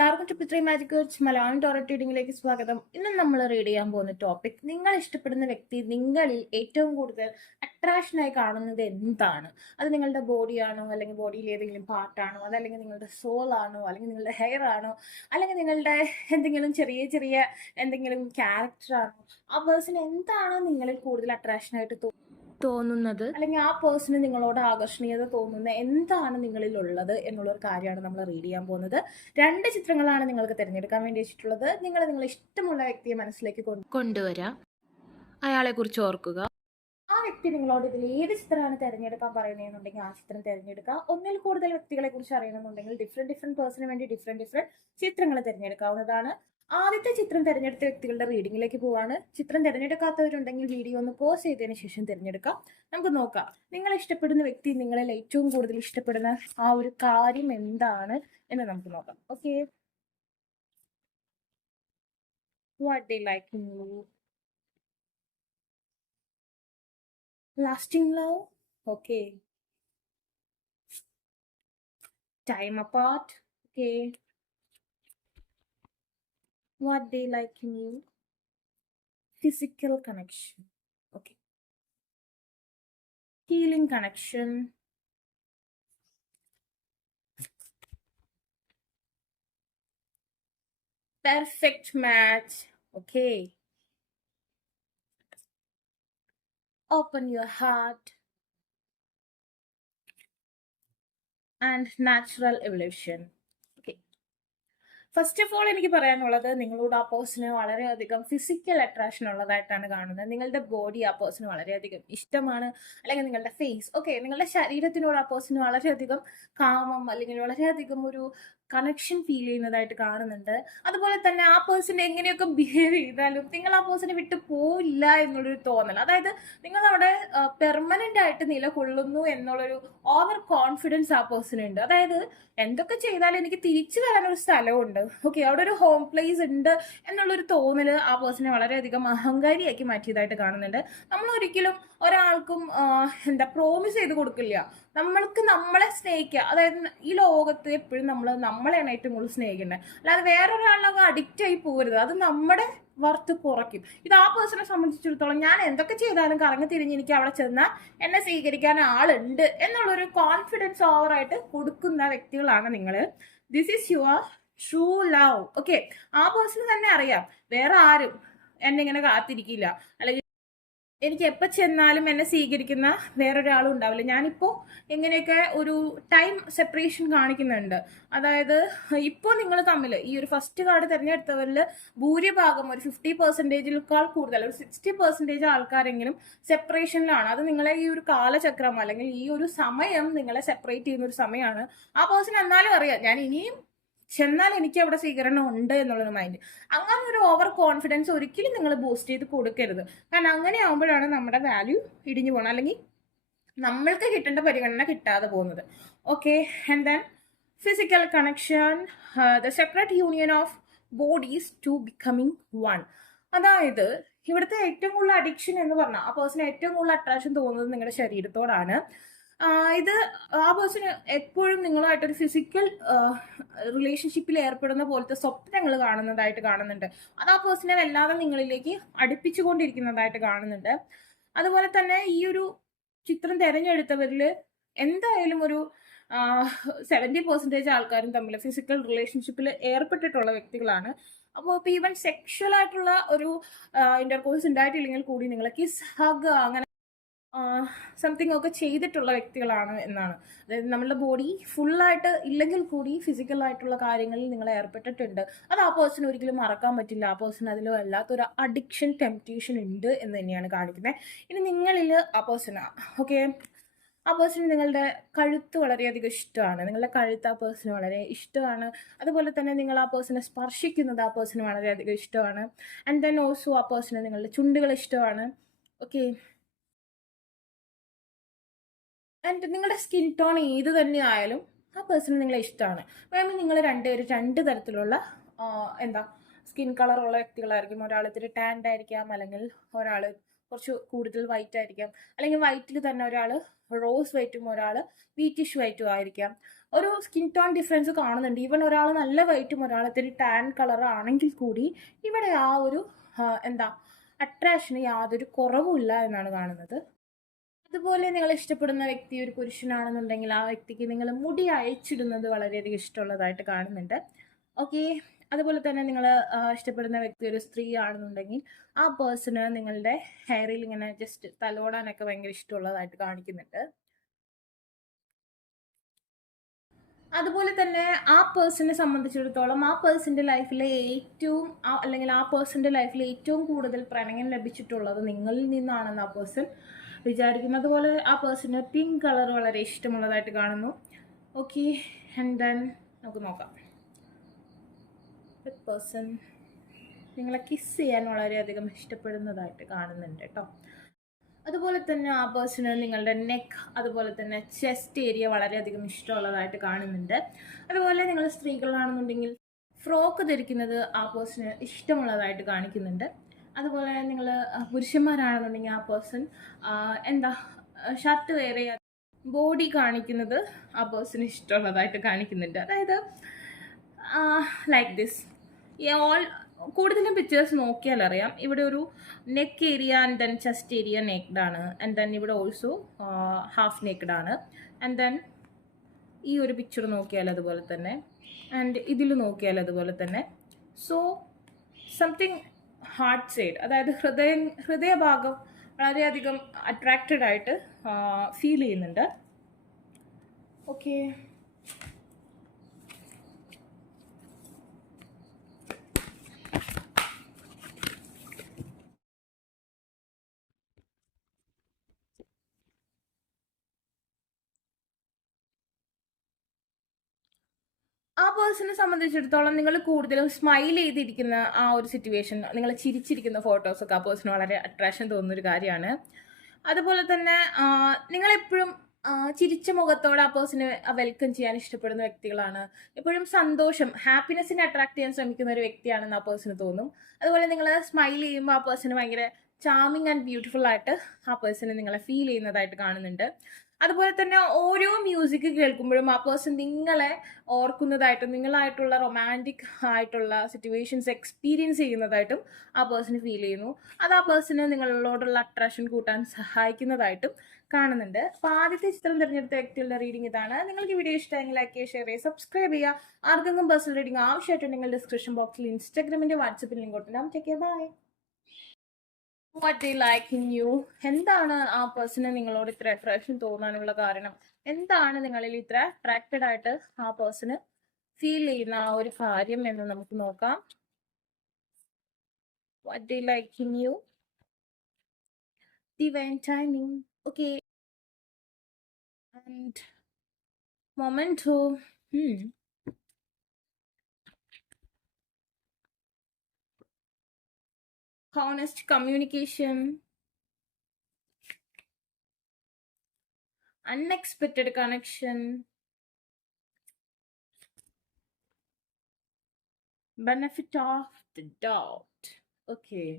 എല്ലാവർക്കും triple three magic words Malayalam tarot റീഡിംഗിലേക്ക് സ്വാഗതം. ഇന്ന് നമ്മൾ റീഡ് ചെയ്യാൻ പോകുന്ന ടോപ്പിക്, നിങ്ങൾ ഇഷ്ടപ്പെടുന്ന വ്യക്തി നിങ്ങളിൽ ഏറ്റവും കൂടുതൽ അട്രാക്ഷനായി കാണുന്നത് എന്താണ്? അത് നിങ്ങളുടെ ബോഡിയാണോ, അല്ലെങ്കിൽ ബോഡിയിൽ ഏതെങ്കിലും പാർട്ടാണോ, അതല്ലെങ്കിൽ നിങ്ങളുടെ സോൾ ആണോ, അല്ലെങ്കിൽ നിങ്ങളുടെ ഹെയർ ആണോ, അല്ലെങ്കിൽ നിങ്ങളുടെ എന്തെങ്കിലും ചെറിയ ചെറിയ എന്തെങ്കിലും ക്യാരക്ടറാണോ? ആ പേഴ്സൺ എന്താണ് നിങ്ങളിൽ കൂടുതൽ അട്രാക്ഷനായിട്ട് തോന്നുന്നത്, അല്ലെങ്കിൽ ആ പേഴ്സണ് നിങ്ങളോട് ആകർഷണീയത തോന്നുന്ന എന്താണ് നിങ്ങളിൽ ഉള്ളത് എന്നുള്ളൊരു കാര്യമാണ് നമ്മൾ റീഡ് ചെയ്യാൻ പോകുന്നത്. 2 ചിത്രങ്ങളാണ് നിങ്ങൾക്ക് തിരഞ്ഞെടുക്കാൻ വേണ്ടി വെച്ചിട്ടുള്ളത്. നിങ്ങൾ ഇഷ്ടമുള്ള വ്യക്തിയെ മനസ്സിലേക്ക് കൊണ്ടുവരാം, അയാളെ കുറിച്ച് ഓർക്കുക. ആ വ്യക്തി നിങ്ങളോട് ഇതിൽ ഏത് ചിത്രമാണ് തിരഞ്ഞെടുക്കാൻ പറയുന്നതെന്നുണ്ടെങ്കിൽ ആ ചിത്രം തിരഞ്ഞെടുക്കുക. ഒന്നിൽ കൂടുതൽ വ്യക്തികളെ കുറിച്ച് അറിയണമെന്നുണ്ടെങ്കിൽ ഡിഫറെന്റ് പേഴ്സണിന് വേണ്ടി ഡിഫറെന്റ് ചിത്രങ്ങൾ തിരഞ്ഞെടുക്കാവുന്നതാണ്. ആദ്യത്തെ ചിത്രം തിരഞ്ഞെടുത്ത വ്യക്തികളുടെ റീഡിങ്ങിലേക്ക് പോവാണ്. ചിത്രം തിരഞ്ഞെടുക്കാത്തവരുണ്ടെങ്കിൽ വീഡിയോ ഒന്ന് പോസ് ചെയ്തതിന് ശേഷം തിരഞ്ഞെടുക്കാം. നമുക്ക് നോക്കാം, നിങ്ങൾ ഇഷ്ടപ്പെടുന്ന വ്യക്തി നിങ്ങളിൽ ഏറ്റവും കൂടുതൽ ഇഷ്ടപ്പെടുന്ന ആ ഒരു കാര്യം എന്താണ് എന്ന് നമുക്ക് നോക്കാം. Okay, what they like in you? lasting love, okay. Time apart, okay. What they like in you? Physical connection, okay. Healing connection, perfect match, okay. Open your heart, and natural evolution. First of all എനിക്ക് പറയാനുള്ളത്, നിങ്ങളോട് ആ person വളരെയധികം physical attraction ഉള്ളതായിട്ടാണ് കാണുന്നത്. നിങ്ങളുടെ body ആ person വളരെയധികം ഇഷ്ടമാണ്, അല്ലെങ്കിൽ നിങ്ങളുടെ ഫേസ്, ഓക്കെ, നിങ്ങളുടെ ശരീരത്തിനോട് ആ പേഴ്സണ് വളരെയധികം കാമം അല്ലെങ്കിൽ വളരെയധികം ഒരു കണക്ഷൻ ഫീൽ ചെയ്യുന്നതായിട്ട് കാണുന്നുണ്ട്. അതുപോലെ തന്നെ ആ പേഴ്സൺ എങ്ങനെയൊക്കെ ബിഹേവ് ചെയ്താലും നിങ്ങൾ ആ പേഴ്സണെ വിട്ട് പോവില്ല എന്നുള്ളൊരു തോന്നൽ, അതായത് നിങ്ങൾ അവിടെ പെർമനന്റ് ആയിട്ട് നിലകൊള്ളുന്നു എന്നുള്ളൊരു ഓവർ കോൺഫിഡൻസ് ആ പേഴ്സണുണ്ട്. അതായത് എന്തൊക്കെ ചെയ്താലും എനിക്ക് തിരിച്ചു വരാനൊരു സ്ഥലമുണ്ട്, ഓക്കെ, അവിടെ ഒരു ഹോം പ്ലേസ് ഉണ്ട് എന്നുള്ളൊരു തോന്നല് ആ പേഴ്സണെ വളരെയധികം അഹങ്കാരിയാക്കി മാറ്റിയതായിട്ട് കാണുന്നുണ്ട്. നമ്മൾ ഒരിക്കലും ഒരാൾക്കും പ്രോമിസ് ചെയ്ത് കൊടുക്കില്ല. നമ്മൾക്ക് നമ്മളെ സ്നേഹിക്കുക, അതായത് ഈ ലോകത്ത് എപ്പോഴും നമ്മളെയാണ് ഏറ്റവും കൂടുതൽ സ്നേഹിക്കേണ്ടത്, അല്ലാതെ വേറൊരാളിനൊക്കെ അഡിക്റ്റ് ആയി പോകരുത്. അത് നമ്മുടെ വർത്ത് കുറയ്ക്കും. ഇത് ആ പേഴ്സണെ സംബന്ധിച്ചിടത്തോളം, ഞാൻ എന്തൊക്കെ ചെയ്താലും കറങ്ങി തിരിഞ്ഞ് എനിക്ക് അവിടെ ചെന്നാൽ എന്നെ സ്വീകരിക്കാൻ ആളുണ്ട് എന്നുള്ളൊരു കോൺഫിഡൻസ് ഓവറായിട്ട് കൊടുക്കുന്ന വ്യക്തികളാണ് നിങ്ങൾ. This is your true love, okay. ആ പേഴ്സണ് തന്നെ അറിയാം, വേറെ ആരും എന്നെ ഇങ്ങനെ കാത്തിരിക്കില്ല, അല്ലെങ്കിൽ എനിക്ക് എപ്പോൾ ചെന്നാലും എന്നെ സ്വീകരിക്കുന്ന വേറൊരാളും ഉണ്ടാവില്ല. ഞാനിപ്പോൾ എങ്ങനെയൊക്കെ ഒരു ടൈം സെപ്പറേഷൻ കാണിക്കുന്നുണ്ട്. അതായത് ഇപ്പോൾ നിങ്ങൾ തമ്മിൽ ഈ ഒരു ഫസ്റ്റ് കാർഡ് തിരഞ്ഞെടുത്തവരിൽ ഭൂരിഭാഗം ഒരു 50%-ക്കാൾ കൂടുതൽ, ഒരു 60% ആൾക്കാരെങ്കിലും സെപ്പറേഷനിലാണ്. അത് നിങ്ങളെ ഈ ഒരു കാലചക്രം അല്ലെങ്കിൽ ഈ ഒരു സമയം നിങ്ങളെ സെപ്പറേറ്റ് ചെയ്യുന്ന ഒരു സമയമാണ്. ആ പേഴ്സൺ എന്നാലും അറിയാം, ഞാൻ ഇനിയും ചെന്നാൽ എനിക്ക് അവിടെ സ്വീകരണം ഉണ്ട് എന്നുള്ളൊരു മൈൻഡ്. അങ്ങനെ ഒരു ഓവർ കോൺഫിഡൻസ് ഒരിക്കലും നിങ്ങൾ ബൂസ്റ്റ് ചെയ്ത് കൊടുക്കരുത്. കാരണം അങ്ങനെ ആകുമ്പോഴാണ് നമ്മുടെ വാല്യൂ ഇടിഞ്ഞു പോകണം, അല്ലെങ്കിൽ നമ്മൾക്ക് കിട്ടേണ്ട പരിഗണന കിട്ടാതെ പോകുന്നത്. Okay, and then physical connection, the separate union of bodies to becoming one. അതായത് ഇവിടുത്തെ ഏറ്റവും കൂടുതൽ അഡിക്ഷൻ എന്ന് പറഞ്ഞാൽ ആ പേഴ്സണ് ഏറ്റവും കൂടുതൽ അട്രാക്ഷൻ തോന്നുന്നത് നിങ്ങളുടെ ശരീരത്തോടാണ്. ഇത് ആ പേഴ്സൺ എപ്പോഴും നിങ്ങളുമായിട്ടൊരു ഫിസിക്കൽ റിലേഷൻഷിപ്പിൽ ഏർപ്പെടുന്ന പോലത്തെ സ്വപ്നങ്ങൾ കാണുന്നതായിട്ട് കാണുന്നുണ്ട്. അത് ആ പേഴ്സണെ വല്ലാതെ നിങ്ങളിലേക്ക് അടുപ്പിച്ചുകൊണ്ടിരിക്കുന്നതായിട്ട് കാണുന്നുണ്ട്. അതുപോലെ തന്നെ ഈ ഒരു ചിത്രം തിരഞ്ഞെടുത്തവരിൽ എന്തായാലും ഒരു 70% ആൾക്കാരും തമ്മിൽ ഫിസിക്കൽ റിലേഷൻഷിപ്പിൽ ഏർപ്പെട്ടിട്ടുള്ള വ്യക്തികളാണ്. അപ്പോൾ ഇപ്പോൾ ഈവൻ സെക്ഷൽ ആയിട്ടുള്ള ഒരു ഇന്റർകോഴ്സ് ഉണ്ടായിട്ടില്ലെങ്കിൽ കൂടി നിങ്ങൾ കിസ്, ഹഗ്, അങ്ങനെ സംതിങ് ഒക്കെ ചെയ്തിട്ടുള്ള വ്യക്തികളാണ് എന്നാണ്. അതായത് നമ്മളുടെ ബോഡി ഫുള്ളായിട്ട് ഇല്ലെങ്കിൽ കൂടി ഫിസിക്കലായിട്ടുള്ള കാര്യങ്ങളിൽ നിങ്ങൾ ഏർപ്പെട്ടിട്ടുണ്ട്. അത് ആ പേഴ്സൺ ഒരിക്കലും മറക്കാൻ പറ്റില്ല. ആ പേഴ്സൺ അതിൽ വല്ലാത്തൊരു അഡിക്ഷൻ, ടെംപ്റ്റേഷൻ ഉണ്ട് എന്ന് തന്നെയാണ് കാണിക്കുന്നത്. ഇനി നിങ്ങളിൽ ആ പേഴ്സണാ, ഓക്കെ, ആ പേഴ്സണ് നിങ്ങളുടെ കഴുത്ത് വളരെയധികം ഇഷ്ടമാണ്. നിങ്ങളുടെ കഴുത്ത് ആ പേഴ്സണ് വളരെ ഇഷ്ടമാണ്. അതുപോലെ തന്നെ നിങ്ങൾ ആ പേഴ്സണെ സ്പർശിക്കുന്നത് ആ പേഴ്സണ് വളരെയധികം ഇഷ്ടമാണ്. ആൻഡ് ദെൻ ഓൾസോ ആ പേഴ്സണ് നിങ്ങളുടെ ചുണ്ടുകൾ ഇഷ്ടമാണ്. ഓക്കെ, ആൻഡ് നിങ്ങളുടെ സ്കിൻ ടോൺ ഏത് തന്നെ ആയാലും ആ പേഴ്സണ് നിങ്ങളെ ഇഷ്ടമാണ്. മേ ബി നിങ്ങൾ രണ്ടുപേരും 2 തരത്തിലുള്ള സ്കിൻ കളറുള്ള വ്യക്തികളായിരിക്കും. ഒരാൾ ഇത്തിരി ടാൻഡ് ആയിരിക്കാം, അല്ലെങ്കിൽ ഒരാൾ കുറച്ച് കൂടുതൽ വൈറ്റ് ആയിരിക്കാം, അല്ലെങ്കിൽ വൈറ്റിൽ തന്നെ ഒരാൾ റോസ് വൈറ്റും ഒരാൾ വീറ്റിഷ് വൈറ്റും ആയിരിക്കാം. ഒരു സ്കിൻ ടോൺ ഡിഫറൻസ് കാണുന്നുണ്ട്. ഈവൻ ഒരാൾ നല്ല വൈറ്റും ഒരാൾ ഇത്തിരി ടാൻ കളർ ആണെങ്കിൽ കൂടി ഇവിടെ ആ ഒരു എന്താ അട്രാക്ഷന് യാതൊരു കുറവുമില്ല എന്നാണ് കാണുന്നത്. അതുപോലെ നിങ്ങൾ ഇഷ്ടപ്പെടുന്ന വ്യക്തി ഒരു പുരുഷനാണെന്നുണ്ടെങ്കിൽ ആ വ്യക്തിക്ക് നിങ്ങൾ മുടി അയച്ചിടുന്നത് വളരെയധികം ഇഷ്ടമുള്ളതായിട്ട് കാണുന്നുണ്ട്. ഓക്കെ. അതുപോലെ തന്നെ നിങ്ങൾ ഇഷ്ടപ്പെടുന്ന വ്യക്തി ഒരു സ്ത്രീ ആണെന്നുണ്ടെങ്കിൽ ആ പേഴ്സണ് നിങ്ങളുടെ ഹെയറിൽ ഇങ്ങനെ ജസ്റ്റ് തലോടാനൊക്കെ ഭയങ്കര ഇഷ്ടമുള്ളതായിട്ട് കാണിക്കുന്നുണ്ട്. അതുപോലെ തന്നെ ആ പേഴ്സണെ സംബന്ധിച്ചിടത്തോളം ആ പേഴ്സൻ്റെ ലൈഫിലെ ഏറ്റവും അല്ലെങ്കിൽ ആ പേഴ്സൻ്റെ ലൈഫിൽ ഏറ്റവും കൂടുതൽ പ്രണയം ലഭിച്ചിട്ടുള്ളത് നിങ്ങളിൽ നിന്നാണെന്ന് ആ പേഴ്സൺ വിചാരിക്കുന്നു. അതുപോലെ ആ പേഴ്സണ് പിങ്ക് കളർ വളരെ ഇഷ്ടമുള്ളതായിട്ട് കാണുന്നു. ഓക്കെ. ആൻഡ് ദെൻ നമുക്ക് നോക്കാം. പേഴ്സൺ നിങ്ങളെ കിസ് ചെയ്യാൻ വളരെയധികം ഇഷ്ടപ്പെടുന്നതായിട്ട് കാണുന്നുണ്ട് കേട്ടോ. അതുപോലെ തന്നെ ആ പേഴ്സണ് നിങ്ങളുടെ നെക്ക് അതുപോലെ തന്നെ ചെസ്റ്റ് ഏരിയ വളരെയധികം ഇഷ്ടമുള്ളതായിട്ട് കാണുന്നുണ്ട്. അതുപോലെ നിങ്ങൾ സ്ത്രീകളാണെന്നുണ്ടെങ്കിൽ ഫ്രോക്ക് ധരിക്കുന്നത് ആ പേഴ്സണ് ഇഷ്ടമുള്ളതായിട്ട് കാണിക്കുന്നുണ്ട്. അതുപോലെ നിങ്ങൾ പുരുഷന്മാരാണെന്നുണ്ടെങ്കിൽ ആ പേഴ്സൺ എന്താ ഷർട്ട് വെയർ ചെയ്യാൻ ബോഡി കാണിക്കുന്നത് ആ പേഴ്സണ് ഇഷ്ടമുള്ളതായിട്ട് കാണിക്കുന്നുണ്ട്. അതായത് ലൈക്ക് ദിസ് ഓൾ കൂടുതലും പിക്ചേഴ്സ് നോക്കിയാൽ അറിയാം. ഇവിടെ ഒരു neck area and then chest area necked ആണ്. ആൻഡ് ദെൻ ഇവിടെ ഓൾസോ ഹാഫ് നെക്ഡ് ആണ്. ആൻഡ് ദെൻ ഈ ഒരു പിക്ചർ നോക്കിയാൽ അതുപോലെ തന്നെ, ആൻഡ് ഇതിൽ നോക്കിയാൽ അതുപോലെ തന്നെ. സോ സംതിങ് ഹാർട്ട് സൈഡ്, അതായത് ഹൃദയഭാഗം വളരെയധികം അട്രാക്റ്റഡ് ആയിട്ട് ഫീൽ ചെയ്യുന്നുണ്ട്. ഓക്കെ. ആ പേഴ്സണെ സംബന്ധിച്ചിടത്തോളം നിങ്ങൾ കൂടുതലും സ്മൈൽ ചെയ്തിരിക്കുന്ന ആ ഒരു സിറ്റുവേഷൻ, നിങ്ങൾ ചിരിച്ചിരിക്കുന്ന ഫോട്ടോസൊക്കെ ആ പേഴ്സണ് വളരെ അട്രാക്ഷൻ തോന്നുന്നൊരു കാര്യമാണ്. അതുപോലെ തന്നെ നിങ്ങളെപ്പോഴും ചിരിച്ച മുഖത്തോടെ ആ പേഴ്സണെ വെൽക്കം ചെയ്യാൻ ഇഷ്ടപ്പെടുന്ന വ്യക്തികളാണ്. എപ്പോഴും സന്തോഷം, ഹാപ്പിനെസ്സിനെ അട്രാക്ട് ചെയ്യാൻ ശ്രമിക്കുന്ന ഒരു വ്യക്തിയാണെന്ന് ആ പേഴ്സണ് തോന്നും. അതുപോലെ നിങ്ങൾ സ്മൈൽ ചെയ്യുമ്പോൾ ആ പേഴ്സണ് ഭയങ്കര ചാമിങ് ആൻഡ് ബ്യൂട്ടിഫുൾ ആയിട്ട് ആ പേഴ്സണെ നിങ്ങളെ ഫീൽ ചെയ്യുന്നതായിട്ട് കാണുന്നുണ്ട്. അതുപോലെ തന്നെ ഓരോ മ്യൂസിക് കേൾക്കുമ്പോഴും ആ പേഴ്സൺ നിങ്ങളെ ഓർക്കുന്നതായിട്ടും നിങ്ങളായിട്ടുള്ള റൊമാൻറ്റിക് ആയിട്ടുള്ള സിറ്റുവേഷൻസ് എക്സ്പീരിയൻസ് ചെയ്യുന്നതായിട്ടും ആ പേഴ്സണ് ഫീൽ ചെയ്യുന്നു. അത് ആ പേഴ്സണ് നിങ്ങളോടുള്ള അട്രാക്ഷൻ കൂട്ടാൻ സഹായിക്കുന്നതായിട്ടും കാണുന്നുണ്ട്. അപ്പോൾ ആദ്യത്തെ ചിത്രം തിരഞ്ഞെടുത്ത വ്യക്തികളുടെ റീഡിംഗ് ഇതാണ്. നിങ്ങൾക്ക് വീഡിയോ ഇഷ്ടമെങ്കിൽ ലൈക്ക് ചെയ്യുക, ഷെയർ ചെയ്യുക, സബ്സ്ക്രൈബ് ചെയ്യുക. ആർക്കെങ്കിലും പേഴ്സണൽ റീഡിംഗ് ആവശ്യമായിട്ടുണ്ടെങ്കിൽ ഡിസ്ക്രിപ്ഷൻ ബോക്സിൽ ഇൻസ്റ്റാഗ്രാമിൻ്റെ വാട്സപ്പിൽ ലിങ്ക് കൊടുത്തിട്ടുണ്ടാകും. Take care, bye. What they like in you? എന്താണ് ആ പേഴ്സണ് നിങ്ങളോട് ഇത്ര അട്രാക്ഷൻ തോന്നാനുള്ള കാരണം? എന്താണ് നിങ്ങളിൽ ഇത്ര അട്രാക്റ്റഡ് ആയിട്ട് ആ പേഴ്സണ് ഫീൽ ചെയ്യുന്ന ആ ഒരു കാര്യം എന്ന് നമുക്ക് നോക്കാം. What they like in you? Divine timing. Okay. And momento. Honest communication. Unexpected connection. Benefit of the doubt. Okay.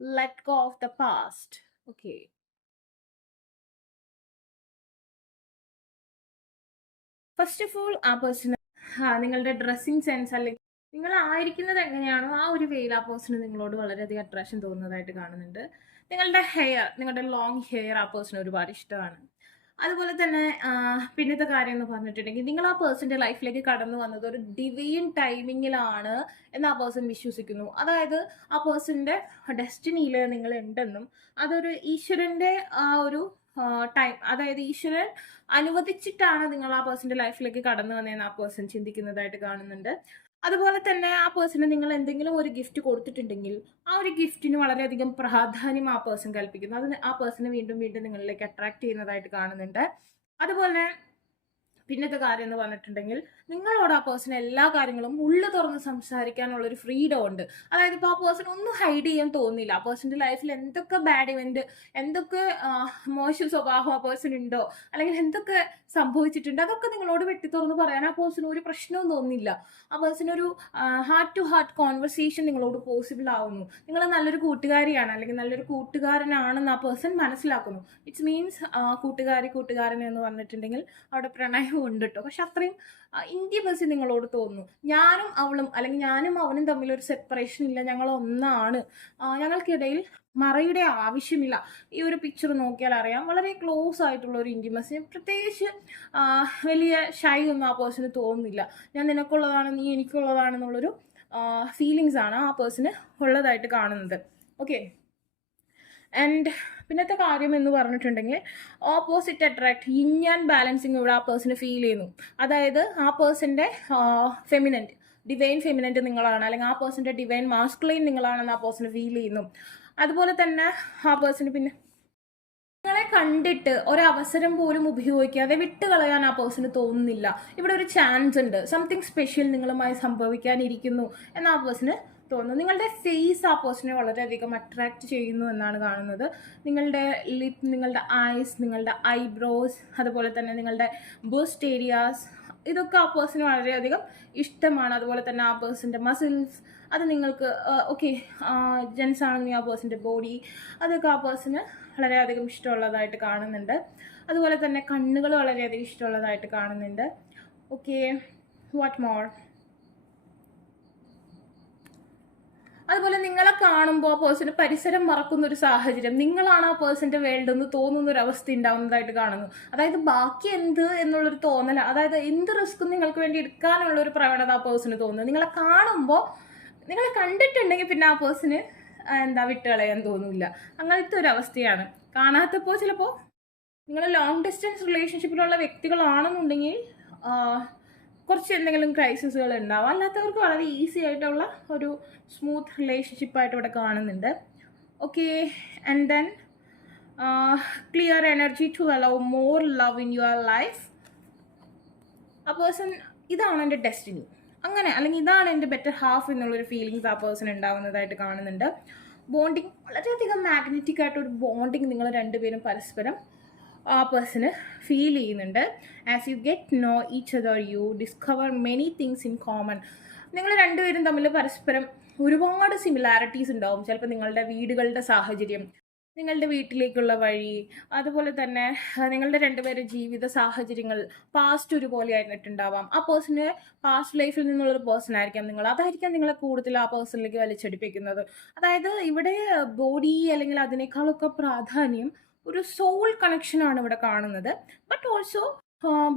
Let go of the past. Okay. First of all ആ പേഴ്സണ് നിങ്ങളുടെ dressing sense അല്ലെങ്കിൽ നിങ്ങളായിരിക്കുന്നത് എങ്ങനെയാണോ ആ ഒരു വേയിൽ ആ person നിങ്ങളോട് വളരെയധികം അട്രാക്ഷൻ തോന്നുന്നതായിട്ട് കാണുന്നുണ്ട്. നിങ്ങളുടെ ഹെയർ, നിങ്ങളുടെ ലോങ് ഹെയർ ആ പേഴ്സണ് ഒരുപാട് ഇഷ്ടമാണ്. അതുപോലെ തന്നെ പിന്നത്തെ കാര്യം എന്ന് പറഞ്ഞിട്ടുണ്ടെങ്കിൽ നിങ്ങൾ ആ പേഴ്സൻ്റെ ലൈഫിലേക്ക് കടന്നു വന്നത് ഒരു ഡിവൈൻ ടൈമിങ്ങിലാണ് എന്ന് ആ പേഴ്സൺ വിശ്വസിക്കുന്നു. അതായത് ആ പേഴ്സൻ്റെ ഡെസ്റ്റിനിയിൽ നിങ്ങൾ ഉണ്ടെന്നും അതൊരു ഈശ്വരൻ്റെ ആ ഒരു ടൈം, അതായത് ഈശ്വരൻ അനുവദിച്ചിട്ടാണ് നിങ്ങൾ ആ പേഴ്സൻ്റെ ലൈഫിലേക്ക് കടന്നു വന്നതെന്ന് ആ പേഴ്സൺ ചിന്തിക്കുന്നതായിട്ട് കാണുന്നുണ്ട്. അതുപോലെ തന്നെ ആ പേഴ്സണ് നിങ്ങൾ എന്തെങ്കിലും ഒരു ഗിഫ്റ്റ് കൊടുത്തിട്ടുണ്ടെങ്കിൽ ആ ഒരു ഗിഫ്റ്റിന് വളരെയധികം പ്രാധാന്യം ആ പേഴ്സൺ കൽപ്പിക്കുന്നു. അത് ആ പേഴ്സണ് വീണ്ടും വീണ്ടും നിങ്ങളിലേക്ക് അട്രാക്ട് ചെയ്യുന്നതായിട്ട് കാണുന്നുണ്ട്. അതുപോലെ പിന്നത്തെ കാര്യം എന്ന് പറഞ്ഞിട്ടുണ്ടെങ്കിൽ നിങ്ങളോട് ആ പേഴ്സൺ എല്ലാ കാര്യങ്ങളും ഉള്ളു തുറന്ന് സംസാരിക്കാനുള്ള ഒരു ഫ്രീഡം ഉണ്ട്. അതായത് ഇപ്പോൾ ആ പേഴ്സൺ ഒന്നും ഹൈഡ് ചെയ്യാൻ തോന്നില്ല. ആ പേഴ്സൻ്റെ ലൈഫിൽ എന്തൊക്കെ ബാഡ് ഇവന്റ്, എന്തൊക്കെ മോശം സ്വഭാവം ആ പേഴ്സൺ ഉണ്ടോ, അല്ലെങ്കിൽ എന്തൊക്കെ സംഭവിച്ചിട്ടുണ്ട്, അതൊക്കെ നിങ്ങളോട് വെട്ടി തുറന്ന് പറയാൻ ആ പേഴ്സൺ ഒരു പ്രശ്നവും തോന്നില്ല. ആ പേഴ്സൺ ഒരു ഹാർട്ട് ടു ഹാർട്ട് കോൺവെർസേഷൻ നിങ്ങളോട് പോസിബിൾ ആവുന്നു. നിങ്ങൾ നല്ലൊരു കൂട്ടുകാരിയാണ് അല്ലെങ്കിൽ നല്ലൊരു കൂട്ടുകാരനാണെന്ന് ആ പേഴ്സൺ മനസ്സിലാക്കുന്നു. ഇറ്റ്സ് മീൻസ് കൂട്ടുകാരൻ എന്ന് പറഞ്ഞിട്ടുണ്ടെങ്കിൽ അവിടെ പ്രണയം ഉണ്ട് കേട്ടോ. പക്ഷെ അത്രയും ഇന്റിമസി നിങ്ങളോട് തോന്നുന്നു. ഞാനും അവളും അല്ലെങ്കിൽ ഞാനും അവനും തമ്മിലൊരു സെപ്പറേഷൻ ഇല്ല, ഞങ്ങൾ ഒന്നാണ്, ഞങ്ങൾക്കിടയിൽ മറയുടെ ആവശ്യമില്ല. ഈ ഒരു പിക്ചർ നോക്കിയാൽ അറിയാം, വളരെ ക്ലോസ് ആയിട്ടുള്ള ഒരു ഇന്റിമസി. പ്രത്യേകിച്ച് വലിയ ഷൈ ഒന്നും ആ പേഴ്സണ് തോന്നുന്നില്ല. ഞാൻ നിനക്കുള്ളതാണ്, നീ എനിക്കുള്ളതാണെന്നുള്ളൊരു ഫീലിങ്സ് ആണ് ആ പേഴ്സണ് ഉള്ളതായിട്ട് കാണുന്നത്. ഓക്കെ. ആൻഡ് പിന്നത്തെ കാര്യം എന്ന് പറഞ്ഞിട്ടുണ്ടെങ്കിൽ opposite attract, yin and balancing ഇവിടെ ആ പേഴ്സണ് ഫീൽ ചെയ്യുന്നു. അതായത് ആ പേഴ്സൻ്റെ ഫെമിനൻറ്റ്, ഡിവൈൻ ഫെമിനൻറ്റ് നിങ്ങളാണ്, അല്ലെങ്കിൽ ആ പേഴ്സൻ്റെ ഡിവൈൻ മാസ്കുലൈൻ നിങ്ങളാണെന്ന് ആ പേഴ്സണ് ഫീൽ ചെയ്യുന്നു. അതുപോലെ തന്നെ ആ പേഴ്സണ് പിന്നെ നിങ്ങളെ കണ്ടിട്ട് ഒരവസരം പോലും ഉപയോഗിക്കാതെ വിട്ടുകളയാൻ ആ പേഴ്സണ് തോന്നുന്നില്ല. ഇവിടെ ഒരു ചാൻസ് ഉണ്ട്, സംതിങ് സ്പെഷ്യൽ നിങ്ങളുമായി സംഭവിക്കാനിരിക്കുന്നു എന്ന് ആ പേഴ്സണ് തോന്നുന്നു. നിങ്ങളുടെ ഫേസ് ആ പേഴ്സണെ വളരെയധികം അട്രാക്റ്റ് ചെയ്യുന്നു എന്നാണ് കാണുന്നത്. നിങ്ങളുടെ ലിപ്പ്, നിങ്ങളുടെ ഐസ്, നിങ്ങളുടെ ഐബ്രോസ്, അതുപോലെ തന്നെ നിങ്ങളുടെ ബസ്റ്റ് ഏരിയാസ്, ഇതൊക്കെ ആ പേഴ്സണ് വളരെയധികം ഇഷ്ടമാണ്. അതുപോലെ തന്നെ ആ പേഴ്സൻ്റെ മസിൽസ്, അത് നിങ്ങൾക്ക് ഓക്കെ, ജെൻസ് ആണെങ്കിൽ ആ പേഴ്സൻ്റെ ബോഡി, അതൊക്കെ ആ പേഴ്സണ് വളരെയധികം ഇഷ്ടമുള്ളതായിട്ട് കാണുന്നുണ്ട്. അതുപോലെ തന്നെ കണ്ണുകൾ വളരെയധികം ഇഷ്ടമുള്ളതായിട്ട് കാണുന്നുണ്ട്. Okay, what more? അതുപോലെ നിങ്ങളെ കാണുമ്പോൾ ആ പേഴ്സണ് പരിസരം മറക്കുന്ന ഒരു സാഹചര്യം, നിങ്ങളാണ് ആ പേഴ്സൻ്റെ വേൾഡ് എന്ന് തോന്നുന്ന ഒരു അവസ്ഥ ഉണ്ടാവുന്നതായിട്ട് കാണുന്നു. അതായത് ബാക്കി എന്ത് എന്നുള്ളൊരു തോന്നല, അതായത് എന്ത് റിസ്ക്കും നിങ്ങൾക്ക് വേണ്ടി എടുക്കാനുള്ള ഒരു പ്രവണത ആ പേഴ്സണ് തോന്നുന്നു. നിങ്ങളെ കാണുമ്പോൾ, നിങ്ങളെ കണ്ടിട്ടുണ്ടെങ്കിൽ പിന്നെ ആ പേഴ്സണ് വിട്ടുകളയാൻ തോന്നില്ല. അങ്ങനത്തെ ഒരു അവസ്ഥയാണ്. കാണാത്തപ്പോൾ ചിലപ്പോൾ നിങ്ങൾ ലോങ് ഡിസ്റ്റൻസ് റിലേഷൻഷിപ്പിലുള്ള വ്യക്തികളാണെന്നുണ്ടെങ്കിൽ കുറച്ച് എന്തെങ്കിലും ക്രൈസിസുകൾ ഉണ്ടാവും. അല്ലാത്തവർക്ക് വളരെ ഈസി ആയിട്ടുള്ള ഒരു സ്മൂത്ത് റിലേഷൻഷിപ്പായിട്ട് ഇവിടെ കാണുന്നുണ്ട്. Okay. And then clear energy to allow more love in your life. ആ പേഴ്സൺ ഇതാണ് എൻ്റെ ഡെസ്റ്റിനി, അങ്ങനെ, അല്ലെങ്കിൽ ഇതാണ് എൻ്റെ ബെറ്റർ ഹാഫ് എന്നുള്ളൊരു ഫീലിങ്സ് ആ പേഴ്സൺ ഉണ്ടാവുന്നതായിട്ട് കാണുന്നുണ്ട്. ബോണ്ടിങ്, വളരെയധികം മാഗ്നറ്റിക് ആയിട്ടൊരു ബോണ്ടിങ് നിങ്ങൾ രണ്ടുപേരും പരസ്പരം ആ പേഴ്സണ് ഫീൽ ചെയ്യുന്നുണ്ട്. As you get know each other U discover many things in common. നിങ്ങൾ രണ്ടുപേരും തമ്മിൽ പരസ്പരം ഒരുപാട് സിമിലാരിറ്റീസ് ഉണ്ടാവും. ചിലപ്പോൾ നിങ്ങളുടെ വീടുകളുടെ സാഹചര്യം, നിങ്ങളുടെ വീട്ടിലേക്കുള്ള വഴി, അതുപോലെ തന്നെ നിങ്ങളുടെ രണ്ടുപേരുടെ ജീവിത സാഹചര്യങ്ങൾ പാസ്റ്റ് ഒരുപോലെ ആയിട്ടുണ്ടാവാം. ആ പേഴ്സണ് പാസ്റ്റ് ലൈഫിൽ നിന്നുള്ളൊരു പേഴ്സൺ ആയിരിക്കാം നിങ്ങൾ, അതായിരിക്കാം നിങ്ങളെ കൂടുതൽ ആ പേഴ്സണിലേക്ക് വലിച്ചടിപ്പിക്കുന്നത്. അതായത് ഇവിടെ ബോഡി അല്ലെങ്കിൽ അതിനേക്കാളൊക്കെ പ്രാധാന്യം ഒരു സോൾ കണക്ഷനാണ് ഇവിടെ കാണുന്നത്. ബട്ട് ഓൾസോ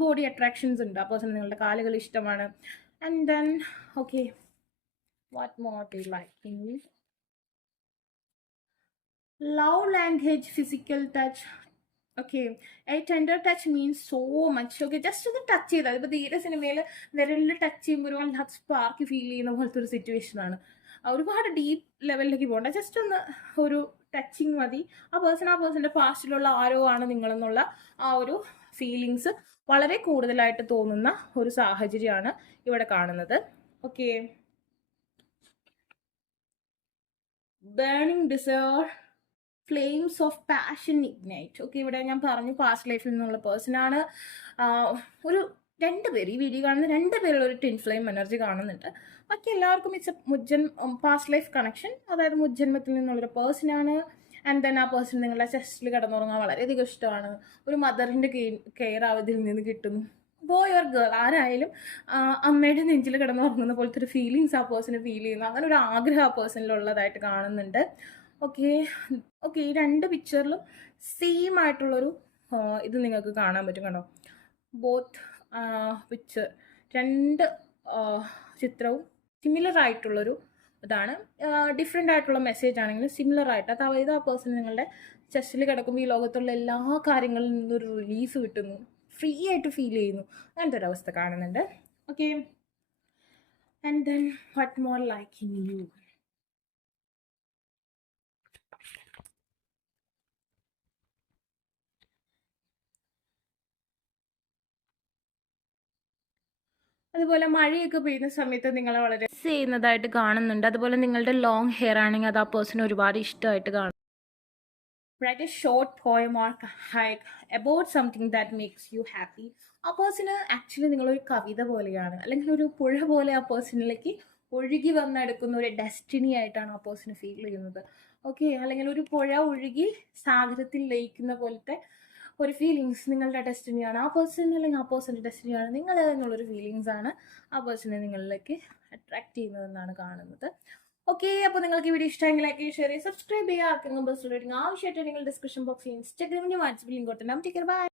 ബോഡി അട്രാക്ഷൻസ് ഉണ്ട്. ആ പേഴ്സൺ നിങ്ങളുടെ കാലുകൾ ഇഷ്ടമാണ്. And then okay, what more do you like in me? Love language, physical touch. Okay, a tender touch means so much. Okay, just ഒന്ന് ടച്ച് ചെയ്താൽ, ഇപ്പോൾ ധീര സിനിമയിൽ വിരലിൽ ടച്ച് ചെയ്യുമ്പോൾ ഒരു വല്ലാത്ത സ്പാർക്ക് ഫീൽ ചെയ്യുന്ന പോലത്തെ ഒരു സിറ്റുവേഷനാണ്. ഒരുപാട് ഡീപ്പ് ലെവലിലേക്ക് പോകണ്ട, ജസ്റ്റ് ഒന്ന് ഒരു ടച്ചിങ് മതി. ആ പേഴ്സൻ്റെ പാസ്റ്റിലുള്ള ആരോ ആണ് നിങ്ങളെന്നുള്ള ആ ഒരു ഫീലിങ്സ് വളരെ കൂടുതലായിട്ട് തോന്നുന്ന ഒരു സാഹചര്യമാണ് ഇവിടെ കാണുന്നത്. Okay. Burning desire, flames of passion ignite. Okay, ഇവിടെ ഞാൻ പറഞ്ഞു പാസ്റ്റ് ലൈഫിൽ നിന്നുള്ള പേഴ്സണാണ്. ഒരു രണ്ടുപേർ, ഈ വീഡിയോ കാണുന്ന രണ്ടുപേരുള്ള ഒരു ട്വിൻ ഫ്ലെയിം എനർജി കാണുന്നുണ്ട്. ബാക്കി എല്ലാവർക്കും ഇറ്റ്സ് പാസ്റ്റ് ലൈഫ് കണക്ഷൻ, അതായത് മുജ്ജന്മത്തിൽ നിന്നുള്ളൊരു പേഴ്സണാണ്. ആൻഡ് ദെൻ ആ പേഴ്സൺ നിങ്ങളുടെ ചെസ്റ്റിൽ കിടന്നുറങ്ങാൻ വളരെയധികം ഇഷ്ടമാണ്. ഒരു മദറിൻ്റെ കെയർ അവധിയിൽ നിന്ന് കിട്ടുന്നു. ബോയ് ഓർ ഗേൾ ആരായാലും അമ്മയുടെ നെഞ്ചിൽ കിടന്നുറങ്ങുന്ന പോലത്തെ ഒരു ഫീലിങ്സ് ആ പേഴ്സണ് ഫീൽ ചെയ്യുന്നു. അങ്ങനെ ഒരു ആഗ്രഹം ആ പേഴ്സണിലുള്ളതായിട്ട് കാണുന്നുണ്ട്. ഓക്കെ. ഈ രണ്ട് പിക്ചറിലും സെയിം ആയിട്ടുള്ളൊരു ഇത് നിങ്ങൾക്ക് കാണാൻ പറ്റും, കണ്ടോ? ബോത്ത് പിക്ചർ, രണ്ട് ചിത്രവും സിമിലർ ആയിട്ടുള്ളൊരു ഇതാണ്. ഡിഫറെൻ്റ് ആയിട്ടുള്ള മെസ്സേജ് ആണെങ്കിലും സിമിലർ ആയിട്ട്, അതായത് ആ പേഴ്സൺ നിങ്ങളുടെ ചെസ്റ്റിൽ കിടക്കുമ്പോൾ ഈ ലോകത്തുള്ള എല്ലാ കാര്യങ്ങളിൽ നിന്നൊരു റിലീഫ് കിട്ടുന്നു, ഫ്രീ ആയിട്ട് ഫീൽ ചെയ്യുന്നു, അങ്ങനത്തെ ഒരു അവസ്ഥ കാണുന്നുണ്ട്. Okay. And then what more like in you? അതുപോലെ മഴയൊക്കെ പെയ്യുന്ന സമയത്ത് നിങ്ങളെ വളരെ മിസ് ചെയ്യുന്നതായിട്ട് കാണുന്നുണ്ട്. അതുപോലെ നിങ്ങളുടെ ലോങ് ഹെയർ ആണെങ്കിൽ അത് ആ പേഴ്സൺ ഒരുപാട് ഇഷ്ടമായിട്ട് കാണും. Write a short poem or hike about something that makes you happy. ആ പേഴ്സണ് ആക്ച്വലി നിങ്ങളൊരു കവിത പോലെയാണ്, അല്ലെങ്കിൽ ഒരു പുഴ പോലെ ആ പേഴ്സണിലേക്ക് ഒഴുകി വന്നെടുക്കുന്ന ഒരു ഡെസ്റ്റിനി ആയിട്ടാണ് ആ പേഴ്സണ് ഫീൽ ചെയ്യുന്നത്. ഓക്കെ, അല്ലെങ്കിൽ ഒരു പുഴ ഒഴുകി സാഗരത്തിൽ ലയിക്കുന്ന പോലത്തെ ഒരു ഫീലിങ്സ് നിങ്ങളുടെ ഡെസ്റ്റിനിയാണ് ആ പേഴ്സൺ, അല്ലെങ്കിൽ ആ പേഴ്സൻ്റെ ഡെസ്റ്റിനിയാണ് നിങ്ങൾ എന്നുള്ളൊരു ഫീലിങ്സ് ആണ് ആ പേഴ്സണെ നിങ്ങളിലേക്ക് അട്രാക്ട് ചെയ്യുന്നതെന്നാണ് കാണുന്നത്. ഓക്കെ, അപ്പോൾ നിങ്ങൾക്ക് ഈ വീഡിയോ ഇഷ്ടമെങ്കിൽ ലൈക്ക് ചെയ്യുക, ഷെയർ ചെയ്യുക, സബ്സ്ക്രൈബ് ചെയ്യുക. ആർക്കെങ്കിലും ബസ് റേറ്റിംഗ് ആവശ്യമായിട്ട് നിങ്ങൾ ഡിസ്ക്രിപ്ഷൻ ബോക്സിൽ ഇൻസ്റ്റാഗ്രാമിൻ്റെ വാട്സപ്പ് ലിങ്ക് കൊടുത്തിട്ടുണ്ടാകും. Take care, by.